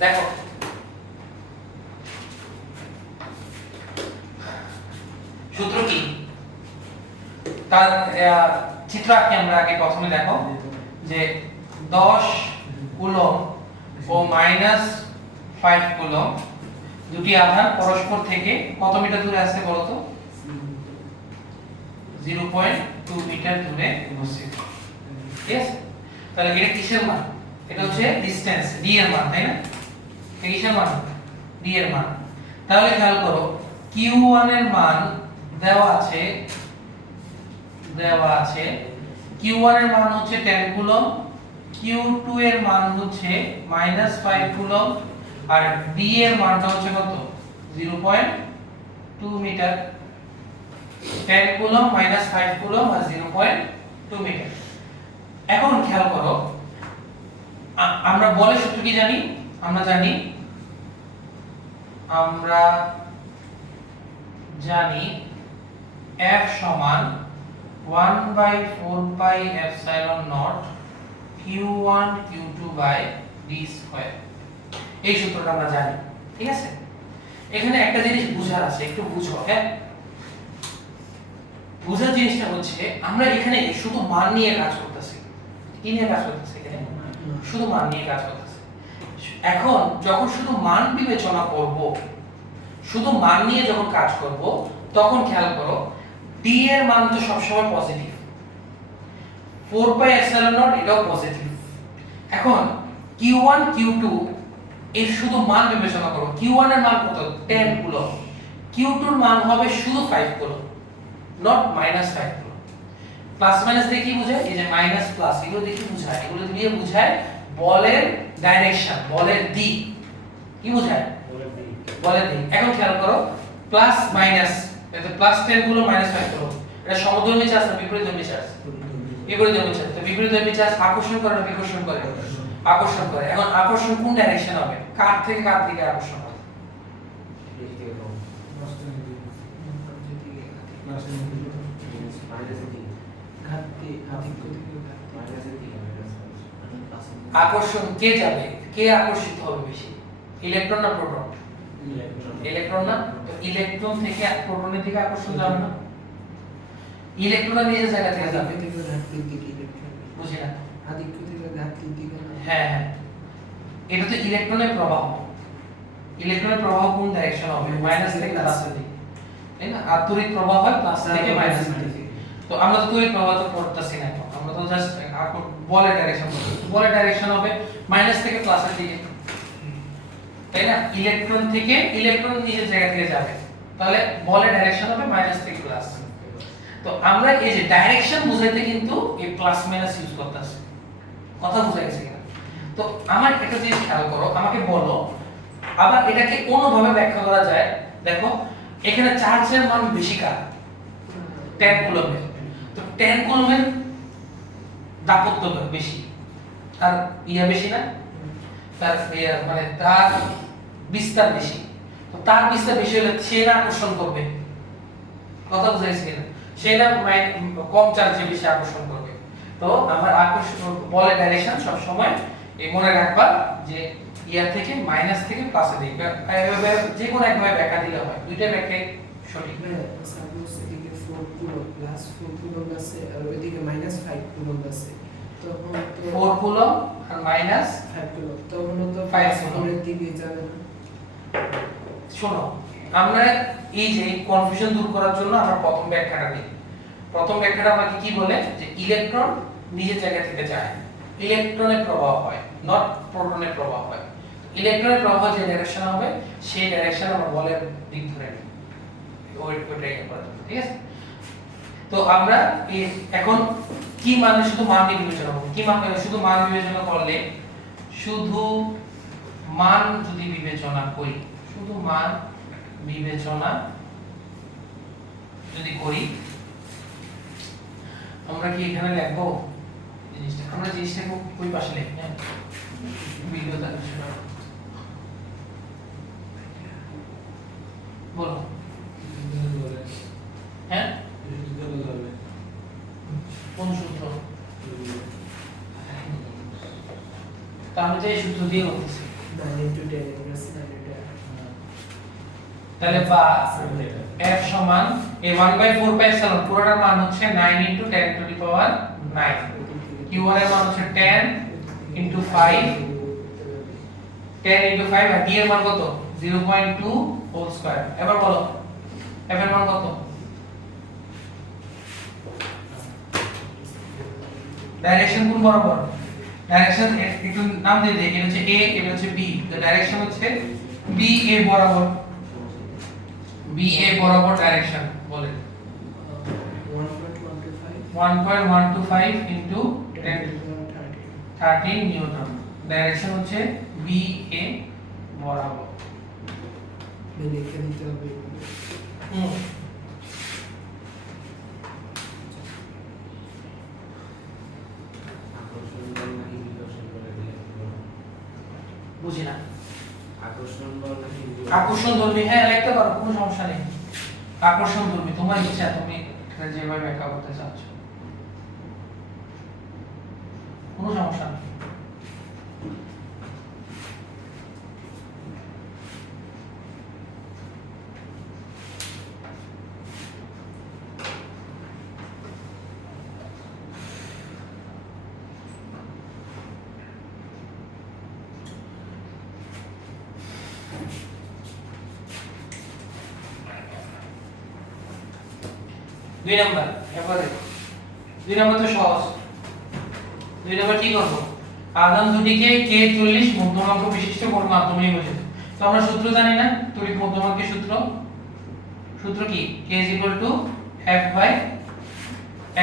দেখো সূত্র কি, তার চিত্র আঁকি আমরা আগে। প্রথমে দেখো যে 10 কুলম্ব ও -5 কুলম্ব দুটি আধান পরস্পর থেকে কত মিটার দূরে আছে বলতো? 0.2 মিটার দূরে অবস্থিত। ঠিক আছে, তাহলে এটা কিসের মান? এটা হচ্ছে ডিসটেন্স, d এর মান, তাই না? এটা কিসের মান? d এর মান। তাহলে খেয়াল করো q1 এর মান দেওয়া আছে Q1 এর মান হচ্ছে 10 কুলম্ব, Q2 এর মান হচ্ছে -5 কুলম্ব, আর D এর মানটা হচ্ছে কত 0.2 মিটার। 10 কুলম্ব -5 কুলম্ব আর 0.2 মিটার। এখন খেয়াল করো, আমরা বলের সূত্র কি জানি? আমরা জানি F সমান 1/4 pi epsilon naught Q1 Q2 by D square. এই সূত্রটা আমরা জানি, ঠিক আছে? এখানে একটা জিনিস বুঝার আছে, একটু বুঝো, হ্যাঁ? বুঝার জিনিসটা হচ্ছে আমরা এখানে শুধু মান নিয়ে কাজ করতেছি। কি নিয়ে কাজ করতেছি এখানে? শুধু মান নিয়ে কাজ করতেছি। এখন যখন শুধু মান বিবেচনা করব, শুধু মান নিয়ে যখন কাজ করব, তখন খেয়াল করো d এর মান তো সবসময় পজিটিভ, 4 পাই এপসাইলন নট এটাও পজিটিভ। এখন q1 q2 এর শুধু মান বিবেচনা করো, q1 এর মান কত 10 কুলম্ব, q2 এর মান হবে শুধু 5 coulomb, not -5 coulomb. Plus minus দিয়ে কি বোঝায়? এই যে মাইনাস প্লাস এগুলো দিয়ে কি বোঝায়? এগুলো দিয়ে বোঝায় বলের ডাইরেকশন, বলের দিক। কি বোঝায়? বলের দিক। এখন খেয়াল করো প্লাস মাইনাস, এটা প্লাস 10 কুলম্ব -5 কুলম্ব, এটা সমধর্মী চার্জ না বিপরীতধর্মী চার্জ? বিপরীতধর্মী চার্জ। তো বিপরীতধর্মী চার্জ আকর্ষণ করে না বিকর্ষণ করে? আকর্ষণ করে। এখন আকর্ষণ কোন ডাইরেকশন হবে? কার থেকে কার দিকে আকর্ষণ হবে? আকর্ষণ কে যাবে? কে আকর্ষিত হবে বেশি? ইলেকট্রন না প্রোটন? ইলেকট্রন না? তো ইলেকট্রন থেকে প্রোটনের দিকে আকর্ষণ যাবে না? ইলেকট্রন নিজের জায়গা থেকে যাবে। বুঝি না? হ্যাঁ হ্যাঁ, এটা তো ইলেকট্রনের প্রবাহ। ইলেকট্রনের প্রবাহ কোন ডাইরেকশন হবে? মাইনাস থেকে প্লাসের দিকে, তাই না? আর তড়িৎ প্রবাহ হয় প্লাস থেকে মাইনাসের দিকে। তো আমরা তো তড়িৎ প্রবাহ তো পড়তেছি না, আমরা তো জাস্ট বলের ডাইরেকশন পড়তেছি। বলের ডাইরেকশন হবে মাইনাস থেকে প্লাসের দিকে, তাই না? ইলেকট্রন থেকে ইলেকট্রন নিজের জায়গা থেকে যাবে, তাহলে বলের ডাইরেকশন হবে মাইনাস থেকে প্লাস। তো আমরা এই যে ডাইরেকশন বুঝাইতে কিন্তু এই প্লাস মাইনাস ইউজ করতেছি। কথা বুঝা গেছে কিনা? তো আমার একটা জিনিস খেয়াল করো, আমাকে বলো আবার এটাকে অন্যভাবে ব্যাখ্যা করা যায়। দেখো এখানে চার্জের মান বেশি কার? 10 কুলম্বের। তো 10 কুলম্বের দাপত্য বেশি, তার ইয়া বেশি না? তার মানে তার বিস্তার বেশি। তো তার বিস্তার বেশি হলে সে না আকর্ষণ করবে। কথা বুঝা গেছে কিনা? সে না কম চার্জে বেশি আকর্ষণ করবে। তো আমার আকর্ষণ বলের ডাইরেকশন সব সময় এই মনে রাখবা যে ইয়া থেকে মাইনাস থেকে প্লাসে দিকে, এইভাবে যে কোনো একভাবে ব্যাখ্যা দিলে হয়, দুইটা ব্যাখ্যাই সঠিক। সাপোজ এদিকে 4 কুলম্ব প্লাস 4 কুলম্ব আছে আর ওইদিকে -5 কুলম্ব আছে, তখন তো 4 কুলম্ব আর -5 কুলম্ব, তখন তো 5 5 কুলম্ব। কুলম্বের দিকে যাবে না। শোনো, আমরা এই যে কনফিউশন দূর করার জন্য আমরা প্রথম ব্যাখ্যাটা নিই। প্রথম ব্যাখ্যাটা আমাকে কি বলে? যে ইলেকট্রন নিজের জায়গা থেকে যায়, ইলেকট্রনের প্রবাহ হয়, নট প্রোটনের প্রবাহ হয়। ইলেকট্রনের প্রবাহ যে ডাইরেকশন হবে সেই ডাইরেকশন আমরা বলের দিক ধরে নিই, ওইটাই করার জন্য, ঠিক আছে? তো আমরা এখন কি মানে শুধু মান বিবেচনা করব, কি মান শুধু মান বিবেচনা করলে, শুধু মান যদি বিবেচনা করি, শুধু মান বিবেচনা যদি করি, আমরা কি এখানে লিখবো জিনিসটা? আমরা জিনিসটা ওই পাশে লিখি, হ্যাঁ ভিডিওটা বলো। হ্যাঁ কোন সূত্র? তা আমি যে সূত্র দিয়ে বলতেছি, 9 * 10 ইনভার্স 9 এটা। তাহলে বা f সমান এই 1/4 পাই এপসাইলন পুরোটার মান হচ্ছে 9 * 10 টু দি পাওয়ার 9। q1 এর মান হচ্ছে 10 * 5, 10 * 5, আর d এর মান কত? 0.2 হোল স্কয়ার। এবার বলো f এর মান কত? ডাইরেকশন কোন বরাবর? ডাইরেকশন একটু নাম দিয়ে দেই, এটা হচ্ছে a, এটা হচ্ছে b। তো ডাইরেকশন হচ্ছে b a বরাবর, b a বরাবর ডাইরেকশন বলে 1.125 1.125 ইনটু 10 10 13 নিউটন। ডাইরেকশন হচ্ছে বি এ বরাবর। লিখে দিতে হবে হুম আকর্ষণ বল নাকি বিকর্ষণ বলে দিলে বুঝি না। আকর্ষণ বল নাকি আকর্ষণ ধর্মী, হ্যাঁ লিখতে পারো, কোনো সমস্যা নেই। আকর্ষণ ধর্মী তোমার ইচ্ছা, তুমি এটা যেভাবে ব্যাখ্যা করতে চাচ্ছ, কোনো সমস্যা নেই। দুই নাম্বার এবারে দুই নাম্বার তো সহজ। দুই নাম্বার কি করব? আধান দুটিকে কে 40 মধ্যমাঙ্ক বিশিষ্ট কোন মাধ্যমে বোঝায়। তো আমরা সূত্র জানি না, তড়িৎ মধ্যমাঙ্কের সূত্র। সূত্র কি? k f by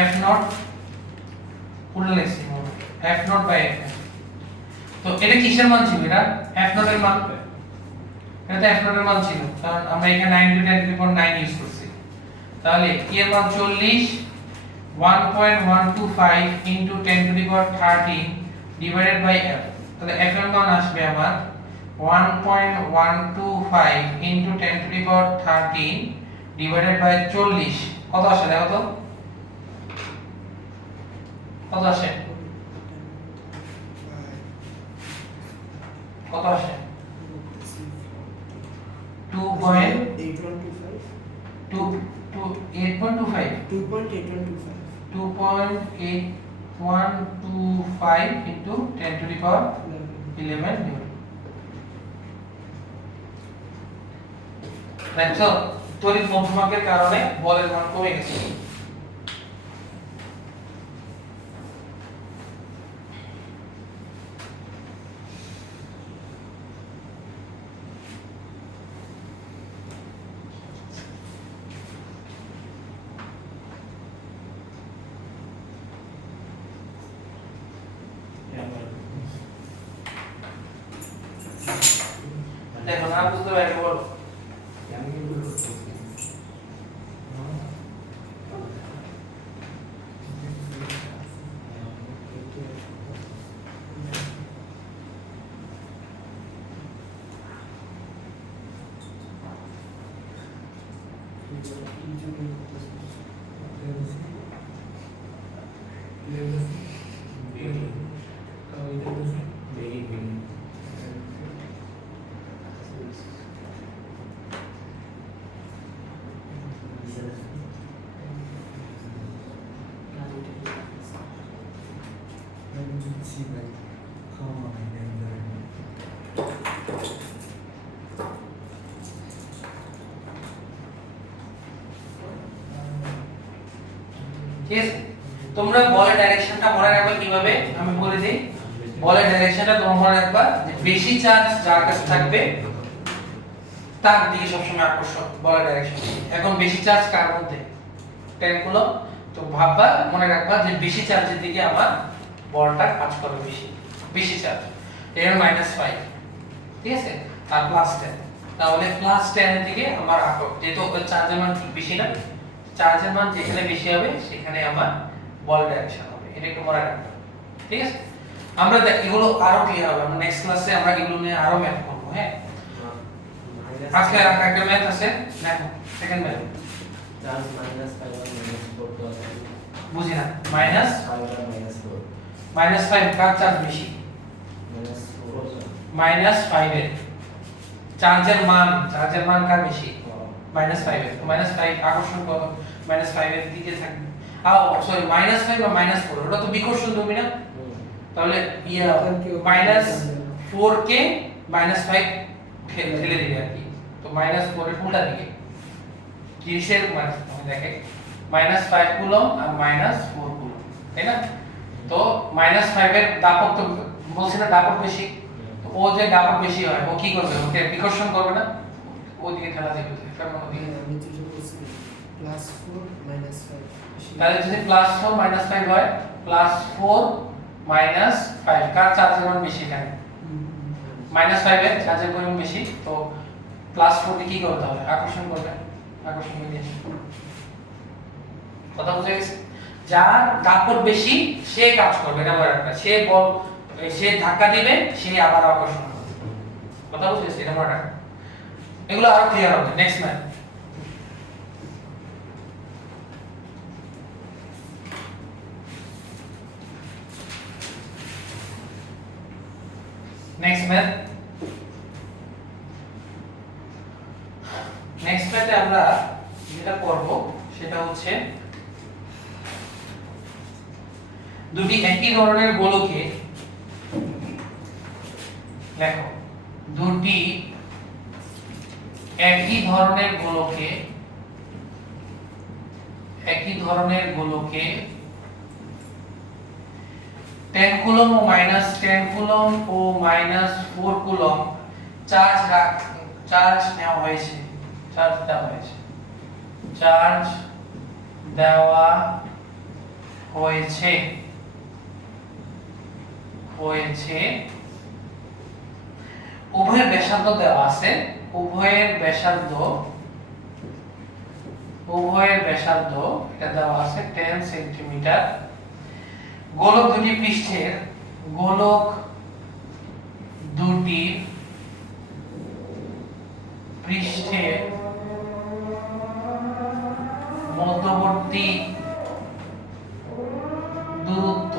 f naught, পুরো লিখছি f নট বাই f। তো এটা কিসের মান ছিল? এটা f নট এর মান, এটা তো f নট এর মান ছিল, কারণ আমরা এখানে 9 × 10⁹ ইউজ করছি। তাহলে k এর মান 40, 1.125 into 10⁻13 divided by f। তাহলে f এর মান আসবে আমার 1.125 into 10⁻13 divided by 40। কত আসে দেখো তো, কত আসে, কত আসে? 8.125 2.8.25 2.8125 into 10⁻11 নিউটন। দেখছো তড়িৎ মধ্যমাঙ্কের কারণে বলের মান কমে গেছে। দেখো না বুঝতে পারি বলো। আমি কিন্তু করতেছি বেগি বেগি ঠিক আছে, তোমরা বলের ডাইরেকশনটা মনে রাখবে কিভাবে আমি বলে দিই। বলের ডাইরেকশনটা তোমরা মনে রাখবা যে বেশি চার্জ যার কাছে থাকবে তার দিকে সবসময় আকর্ষণ, বলের ডাইরেকশন। এখন বেশি চার্জ কার মধ্যে? 10 কুলম্ব। তো ভাববা মনে রাখবা যে বেশি চার্জের দিকে আমার বলটা কাজ করে বেশি, বেশি চার্জ। এর -5, ঠিক আছে, আর +10। তাহলে +10 এর দিকে আমার আকর্ষণ, যেহেতু চার্জের মান বেশি না, চার্জের মান যেখানে বেশি হবে সেখানে আমার বল ডাইরেকশন হবে। এটা একটু মনে রাখবে, ঠিক আছে। আমরা এগুলো আরো ক্লিয়ার হবে, আমরা নেক্সট ক্লাসে আমরা এগুলো নিয়ে আরো ম্যাথ করব। হ্যাঁ, আজকে একটা ম্যাথ আছে, দেখো সেকেন্ড ম্যাথ। চার্জ -5 করতে হবে বুঝি না, মাইনাস -4 -5 কার চার্জ বেশি? -5 এর চার্জের মান কার বেশি? -5 এর। তো -5 আকর্ষণ কত? -5 এর দিকে থাকবে। সরি, -5 বা -4 ওটা তো বিকর্ষণ তুমি না। তাহলে -4 কে -5 ঠেলে দিবে আর কি। তো -4 এর উল্টা দিকে কিসের মানে তুমি দেখে -5 কুলম্ব আর -4 কুলম্ব, তাই না? তো -5 এর দাপক তো বলছি না, দাপক বেশি। তো ও যে দাপক বেশি হয় ও কি করবে? ওকে বিকর্ষণ করবে না, ওদিকে ঠেলা দিবে। কারণ ওদিকে আমি যেটা বলছি +4 -5 তাহলে যদি +4 -5 হয় +4 -5 কার চার্জের মান বেশি এখানে -5 এর চার্জের পরিমাণ বেশি তো +4 কে কি করতে হবে আকর্ষণ করবে আকর্ষণ দিয়ে কথা বুঝে গেছে যার দাপট বেশি সে কাজ করবে এটা মনে রাখবে সে ধাক্কা দিবে সে আবার আকর্ষণ করবে কথা বুঝে গেছে এটা মনে রাখবে এগুলো আরো ক্লিয়ার হবে নেক্সট ম্যাথ নেক্সট ম্যাথে আমরা যেটা করব সেটা হচ্ছে দুটি একই ধরনের গোলকে লেখো দুটি একই ধরনের গোলকে 10 কুলম্ব ও -10 কুলম্ব ও -4 কুলম্ব চার্জ দেওয়া হয়েছে উভয়ের ব্যাসার্ধ দেওয়া আছে উভয়ের ব্যাসার্ধ এটা দেওয়া আছে 10 সেন্টিমিটার গোলক দুটি পৃষ্ঠের মধ্যবর্তী দূরত্ব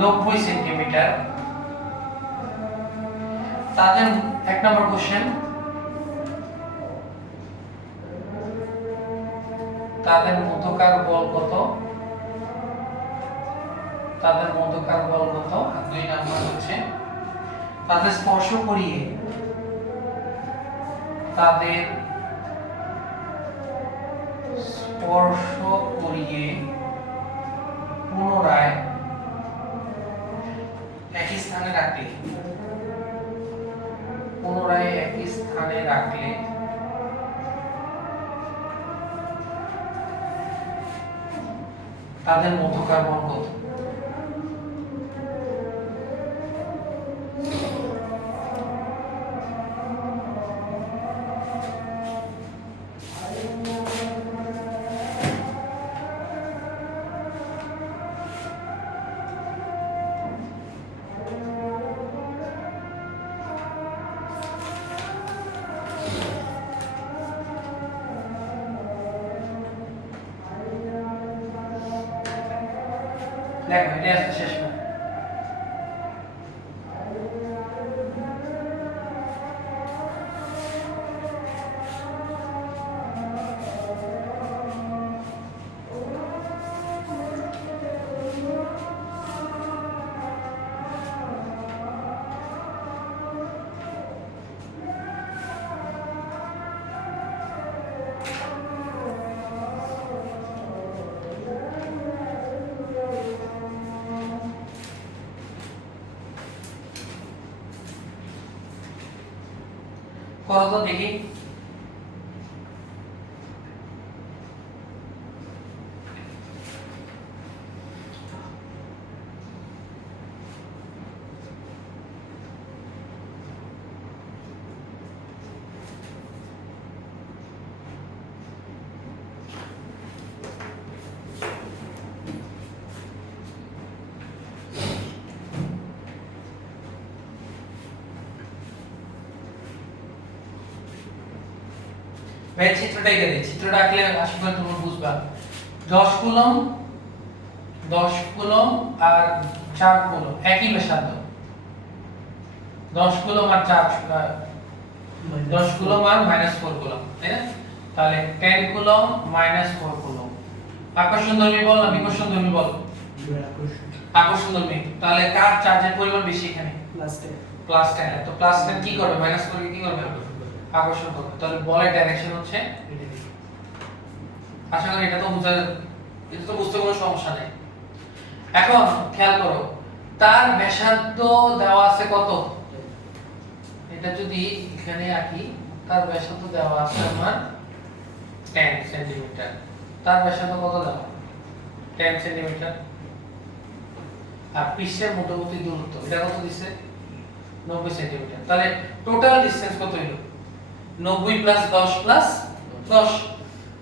90 সেন্টিমিটার তাদের এক নম্বর কোশ্চেন তাদের মধ্যকার বল কত আর দুই নাম্বার হচ্ছে তাদের স্পর্শ করিয়ে পুনরায় একই স্থানে রাখলে তাদের মধ্যকার বল কত দেখো এটা আছে শেষ না করো তো দেখি ভাই চিত্রটা এঁকে দিই চিত্রটা আঁকলে আশা করি তোমরা বুঝবা 10 কুলম আর 4 কুলম একই ব্যাসার্ধ 10 কুলম আর 10 কুলম আর -4 কুলম তাই না তাহলে 10 কুলম -4 কুলম আকর্ষণধর্মী বল না বিকর্ষণধর্মী বল আকর্ষণধর্মী তাহলে কার চার্জের পরিমাণ বেশি এখানে +10 তো +10 কি করবে -4 কে কি করবে আকর্ষণ করবে তাহলে বলের ডাইরেকশন হচ্ছে আশা করি এটা তো বুঝতে কোনো সমস্যা নেই এখন খেয়াল করো তার ব্যাসার্ধ দেওয়া আছে কত এটা যদি এখানে আঁকি তার ব্যাসার্ধ দেওয়া আছে আমার 10 সেন্টিমিটার তার ব্যাসার্ধ কত দেওয়া 10 সেন্টিমিটার আর পৃষ্ঠের মোটামুটি দূরত্ব এটা কত দিছে 90 সেন্টিমিটার তাহলে টোটাল ডিসটেন্স কত হলো 90 প্লাস 10 প্লাস 10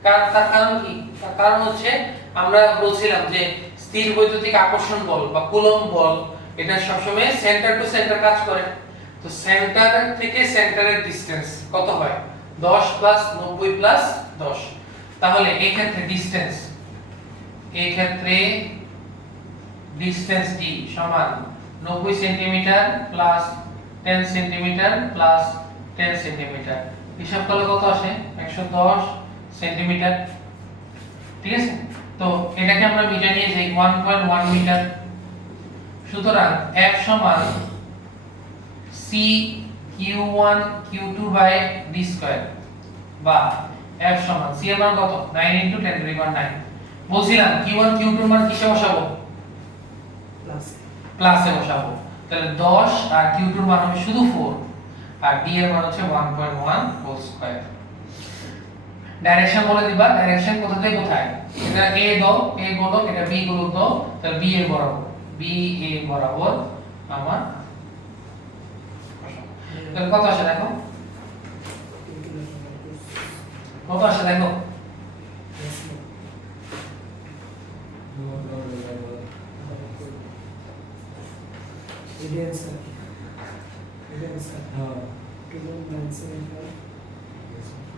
তার কারণ কি তার কারণ হচ্ছে আমরা বলছিলাম যে স্থির বৈদ্যুতিক আকর্ষণ বল বা কুলম্ব বল এটা সবসময় সেন্টার টু সেন্টার কাজ করে তো সেন্টার থেকে সেন্টারের ডিসটেন্স কত হয় 10 প্লাস 90 প্লাস 10 তাহলে এই ক্ষেত্রে ডিসটেন্স ডি সমান 90 centimetre plus 10 centimetre plus 10 centimetre হিসাব করলে কত আসে 110 সেন্টিমিটার ঠিক আছে তো এটাকে আমরা মিটার নিয়ে যাই 1.1 মিটার সুতরাং F সমান C Q1 Q2 by d square বা F সমান C এর মান কত 9 * 10⁹ বলছিলাম Q1 Q2 এর মান কিসে বসাবো প্লাসে বসাবো তাহলে 10 আর Q2 এর মান হবে শুধু 4 আর d এর মান হচ্ছে 1.1 হোল স্কয়ার ডাইরেকশন বলে দিবা ডাইরেকশন কোথা থেকে কোথায় এটা a দাও a গোলক এটা b গোলক দাও তাহলে b এর বরাবর আমার তাহলে কত আসে দেখো কত আসে দেখো হ্যাঁ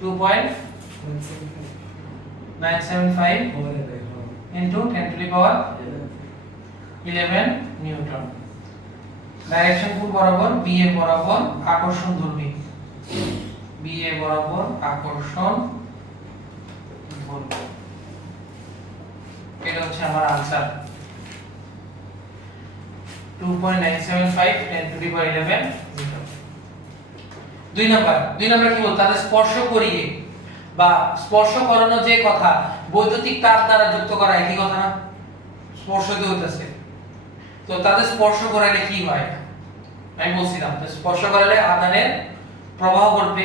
2.975 into 10 to the power 11 Newton direction কোন বরাবর b এর বরাবর আকর্ষণ ধর্মী b এর বরাবর আকর্ষণ ধর্মী এটা হচ্ছে আমার answer 2.975 10 to the power 11 Newton দুই নাম্বার কি বল তাদের স্পর্শ করিয়ে বা স্পর্শ করানো যে কথা বৈদ্যুতিক তার দ্বারা যুক্ত করা একই কথা না স্পর্শ দিয়ে হইতাছে তো তাদের স্পর্শ করালে কি হয় আমি বলছিলাম যে স্পর্শ করালে আধানের প্রবাহ ঘটবে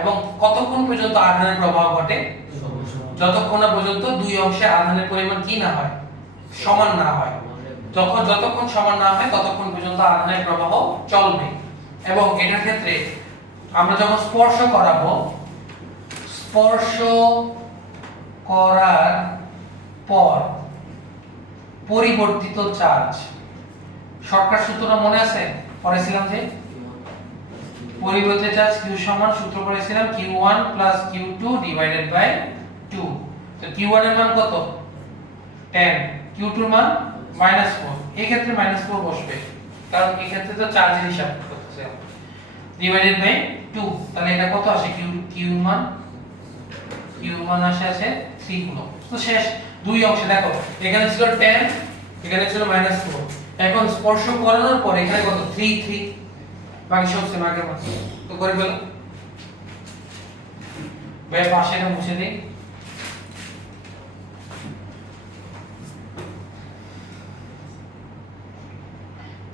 এবং কতক্ষণ পর্যন্ত আধানের প্রবাহ ঘটে যতক্ষণ না পর্যন্ত দুই অংশে আধানের পরিমাণ কি না হয় সমান না হয় যতক্ষণ সমান না হয় ততক্ষণ পর্যন্ত আধানের প্রবাহ চলবে এবং এটার ক্ষেত্রে আমরা যখন স্পর্শ করাবো স্পর্শ করার পর পরিবর্তিত চার্জ শর্টকাট সূত্রটা মনে আছে পড়েছিলাম যে পরিবর্তিত চার্জ q সমান সূত্র পড়েছিলাম q1 q2 ডিভাইডেড বাই 2 তো q1 এর মান কত 10 q2 এর মান -4 এই ক্ষেত্রে -4 বসবে কারণ এই ক্ষেত্রে তো চার্জের হিসাব করতেছে ডিভাইডেড বাই 2 তাহলে এটা কত আসে q মান আসে 3 কুলম্ব তো শেষ দুই অংশে দেখো এখানে ছিল 10 এখানে ছিল -4 এখন স্পর্শ করানোর পর এখানে কত 3 বাকি সব সেম আগের মতো তো করে ফেলো ভাই পাশে এটা মুছে দেই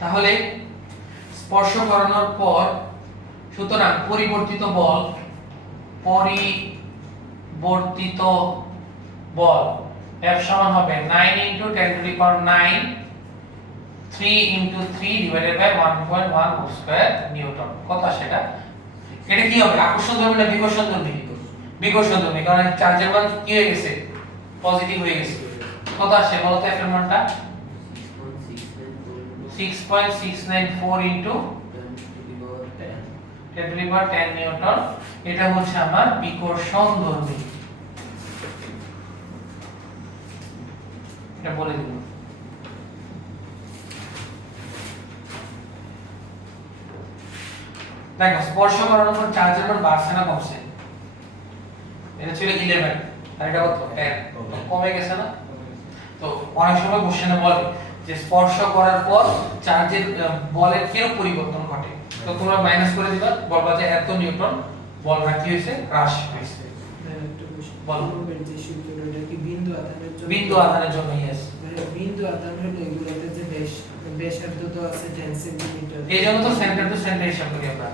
তাহলে স্পর্শ করানোর পর সুতরাং পরিবর্তিত বল F সমান হবে 9 * 10 to the power 9 3 * 3 divided by 1.1 whole square Newton কত সেটা এটা কি হবে আকর্ষণ ধর্মী না বিকর্ষণ ধর্মী বিকর্ষণ ধর্মী কারণ চার্জের মান কি হয়ে গেছে পজিটিভ হয়ে গেছে কত আসে বলো তো F এর মানটা 6.694 into 10 to the power 10 Newton এটা হচ্ছে আমার বিকর্ষণ ধর্মী এটা বলে দিলাম দেখো স্পর্শ করানোর পর চার্জের মান বাড়ছে না কমছে এটা ছিল 11 আর এটা কত 10 কমে গেছে না তো অনেক সময় কোশ্চেনে বলে যে স্পর্শ করার পর চার্জের বলের কি পরিবর্তন ঘটে তো তোমরা মাইনাস করে দিবা বলবা যে এত নিউটন বলটা কি হয়েছে হ্রাস হয়েছে বলো সূত্রটা কি বিন্দু আধানের জন্য यस বিন্দু আধান হলো এগুলোতে যে ব্যাসার্ধ তো আছে 10 সেমি এই জন্য তো সেন্টার টু সেন্টার হিসাব করি আমরা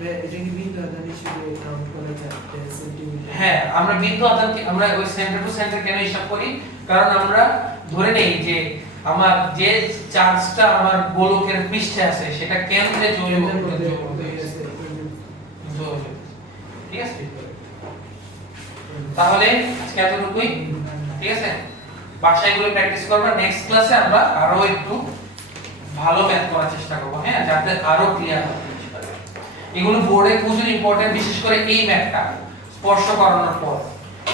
এটা কি বিন্দু আধান হিসেবে কাউন্ট করা যায় সেন্টিমিটার? হ্যাঁ, আমরা বিন্দু আধানকে আমরা ওই সেন্টার টু সেন্টার কেন হিসাব করি, কারণ আমরা ধরে নেই যে আমার যে চার্জটা আমার গোলকের পৃষ্ঠে আছে সেটা কেন্দ্রে ঠিক আছে। তাহলে আজকে এতটুকুই, ঠিক আছে। বাসায় গুলো প্র্যাকটিস করবা, নেক্সট ক্লাসে আমরা আরো একটু ভালো ম্যাথ করার চেষ্টা করব, হ্যাঁ, যাতে আরো ক্লিয়ার হয় জিনিসটা। এগুলো বোর্ডে প্রচুর ইম্পর্টেন্ট, বিশেষ করে এই ম্যাথটা স্পর্শ করানোর পর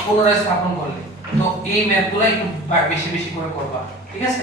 পুনরায় স্থাপন করলে, তো এই ম্যাথগুলো একটু বেশি বেশি করে করবা, ঠিক আছে।